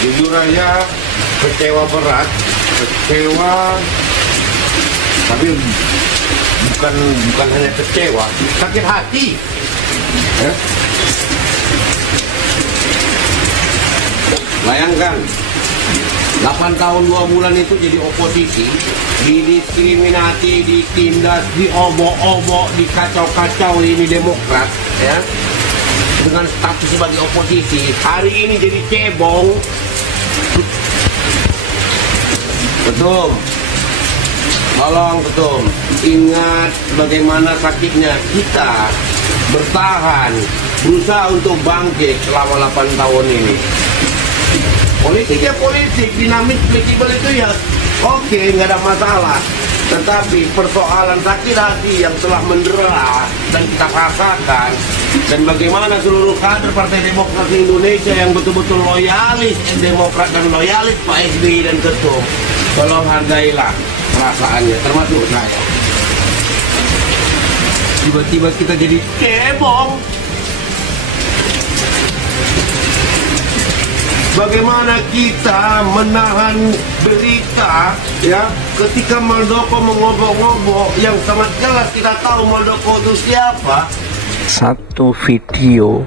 Jujur aja kecewa berat, kecewa, tapi bukan hanya kecewa, sakit hati. Ya. Bayangkan 8 tahun 2 bulan itu jadi oposisi, didiskriminasi, ditindas, diobok-obok, dikacau-kacau ini Demokrat, ya, dengan status sebagai oposisi. Hari ini jadi cebong. Betul. Tolong betul. Ingat bagaimana sakitnya kita bertahan, berusaha untuk bangkit selama 8 tahun ini. Politik ya politik, dinamik fleksibel itu ya oke, nggak ada masalah. Tetapi persoalan sakit hati yang telah mendera dan kita rasakan, dan bagaimana seluruh kader Partai Demokrat di Indonesia yang betul-betul loyalis Demokrat dan loyalis Pak SBY dan Ketum, tolong hargailah perasaannya, termasuk saya. Tiba-tiba kita jadi cebong. Bagaimana kita menahan berita, ya, ketika Muldoko mengobok-ngobok yang sangat jelas kita tahu Muldoko itu siapa. Satu video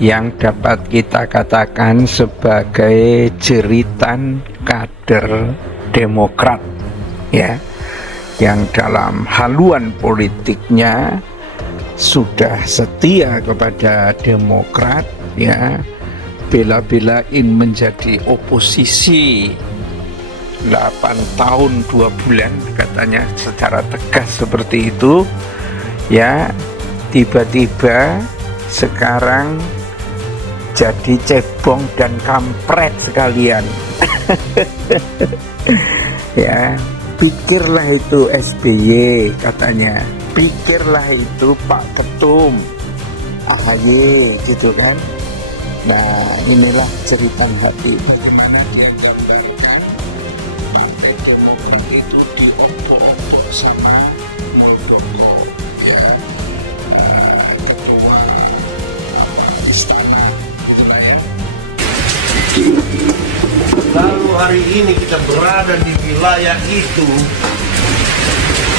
yang dapat kita katakan sebagai jeritan kader Demokrat, ya, yang dalam haluan politiknya sudah setia kepada Demokrat, ya, bela-belain menjadi oposisi 8 tahun 2 bulan katanya secara tegas seperti itu, ya, tiba-tiba sekarang jadi cebong dan kampret sekalian. Ya, pikirlah itu SBY katanya, pikirlah itu Pak Ketum AHY gitu kan. Nah, inilah cerita hati bagaimana dia gambarkan Partai Demokrat itu diopor-opor sama Muldoko, ya, ketua istana wilayah. Lalu hari ini kita berada di wilayah itu,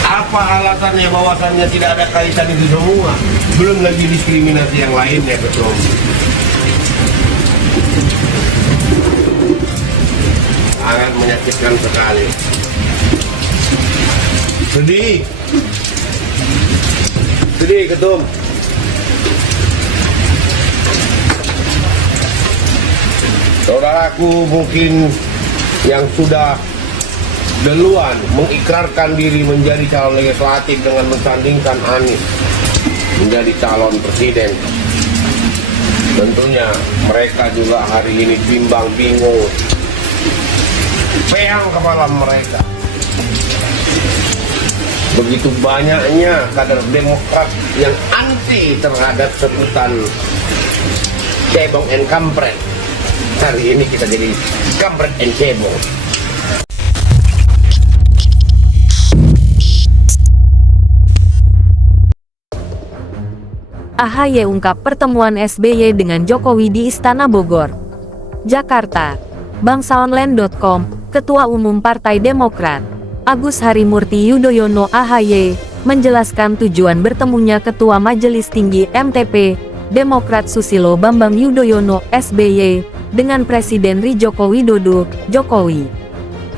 apa alasannya bahwasannya tidak ada kaitan itu semua? Belum lagi diskriminasi yang lainnya, betul. Sangat menyakitkan sekali. Sedih Ketum. Saudaraku mungkin yang sudah duluan mengikrarkan diri menjadi calon legislatif dengan mensandingkan Anies menjadi calon presiden, tentunya mereka juga hari ini bimbang bingung, peang kepala mereka. Begitu banyaknya kader Demokrat yang anti terhadap sebutan cebong and kampret. Hari ini kita jadi kampret and cebong. AHY ungkap pertemuan SBY dengan Jokowi di Istana Bogor, Jakarta. Bangsaonline.com, Ketua Umum Partai Demokrat, Agus Harimurti Yudhoyono AHY, menjelaskan tujuan bertemunya Ketua Majelis Tinggi MTP, Demokrat Susilo Bambang Yudhoyono SBY, dengan Presiden RI Joko Widodo, Jokowi.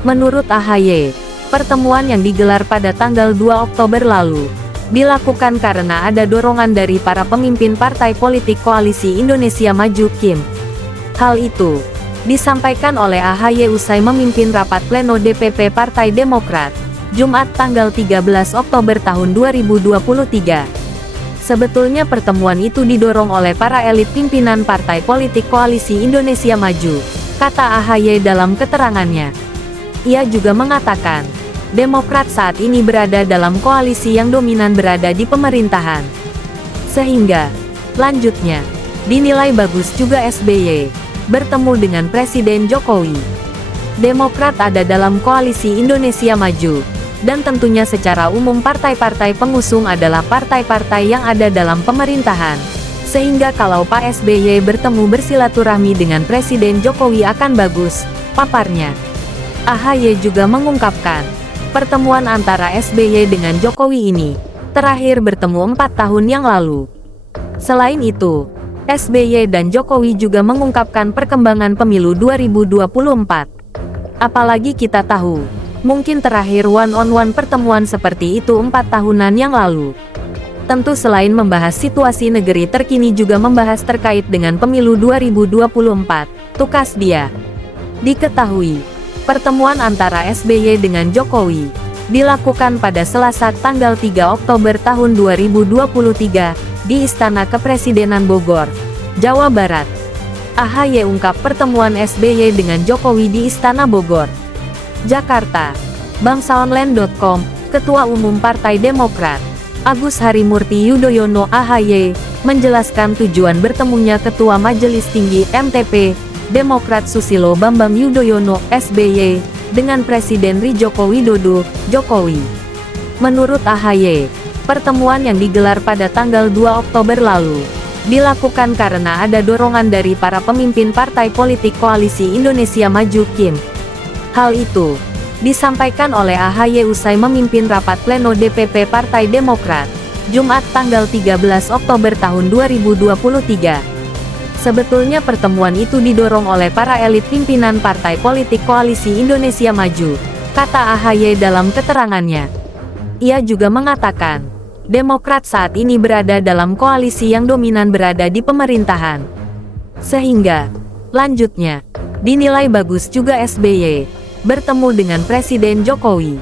Menurut AHY, pertemuan yang digelar pada tanggal 2 Oktober lalu, dilakukan karena ada dorongan dari para pemimpin partai politik Koalisi Indonesia Maju (KIM). Hal itu disampaikan oleh AHY usai memimpin rapat pleno DPP Partai Demokrat, Jumat tanggal 13 Oktober tahun 2023. Sebetulnya pertemuan itu didorong oleh para elit pimpinan partai politik Koalisi Indonesia Maju, kata AHY dalam keterangannya. Ia juga mengatakan, Demokrat saat ini berada dalam koalisi yang dominan berada di pemerintahan. Sehingga, lanjutnya, dinilai bagus juga SBY bertemu dengan Presiden Jokowi. Demokrat ada dalam Koalisi Indonesia Maju, dan tentunya secara umum partai-partai pengusung adalah partai-partai yang ada dalam pemerintahan. Sehingga kalau Pak SBY bertemu bersilaturahmi dengan Presiden Jokowi akan bagus, paparnya. AHY juga mengungkapkan, pertemuan antara SBY dengan Jokowi ini terakhir bertemu 4 tahun yang lalu. Selain itu, SBY dan Jokowi juga mengungkapkan perkembangan pemilu 2024. Apalagi kita tahu, mungkin terakhir one-on-one pertemuan seperti itu 4 tahunan yang lalu. Tentu selain membahas situasi negeri terkini juga membahas terkait dengan pemilu 2024, tukas dia. Diketahui, pertemuan antara SBY dengan Jokowi dilakukan pada Selasa tanggal 3 Oktober tahun 2023 di Istana Kepresidenan Bogor, Jawa Barat. AHY ungkap pertemuan SBY dengan Jokowi di Istana Bogor, Jakarta. Bangsaonline.com, Ketua Umum Partai Demokrat Agus Harimurti Yudhoyono AHY, menjelaskan tujuan bertemunya Ketua Majelis Tinggi MTP, Demokrat Susilo Bambang Yudhoyono SBY, dengan Presiden Joko Widodo, Jokowi. Menurut AHY, pertemuan yang digelar pada tanggal 2 Oktober lalu, dilakukan karena ada dorongan dari para pemimpin Partai Politik Koalisi Indonesia Maju (KIM). Hal itu disampaikan oleh AHY usai memimpin rapat pleno DPP Partai Demokrat, Jumat tanggal 13 Oktober tahun 2023. Sebetulnya pertemuan itu didorong oleh para elit pimpinan Partai Politik Koalisi Indonesia Maju, kata AHY dalam keterangannya. Ia juga mengatakan, Demokrat saat ini berada dalam koalisi yang dominan berada di pemerintahan. Sehingga, lanjutnya, dinilai bagus juga SBY bertemu dengan Presiden Jokowi.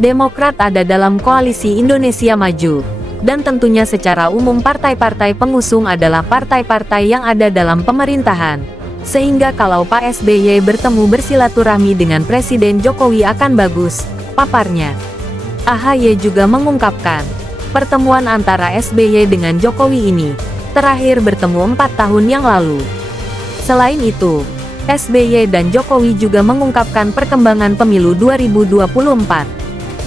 Demokrat ada dalam koalisi Indonesia Maju, dan tentunya secara umum partai-partai pengusung adalah partai-partai yang ada dalam pemerintahan. Sehingga kalau Pak SBY bertemu bersilaturahmi dengan Presiden Jokowi akan bagus, paparnya. AHY juga mengungkapkan, pertemuan antara SBY dengan Jokowi ini terakhir bertemu 4 tahun yang lalu. Selain itu, SBY dan Jokowi juga mengungkapkan perkembangan pemilu 2024.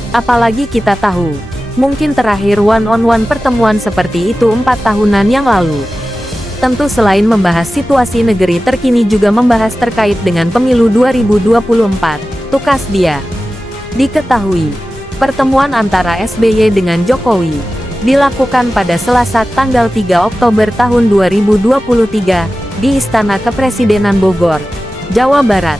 Apalagi kita tahu, mungkin terakhir one-on-one pertemuan seperti itu 4 tahunan yang lalu. Tentu selain membahas situasi negeri terkini juga membahas terkait dengan pemilu 2024, tukas dia. Diketahui, pertemuan antara SBY dengan Jokowi dilakukan pada Selasa tanggal 3 Oktober tahun 2023 di Istana Kepresidenan Bogor, Jawa Barat.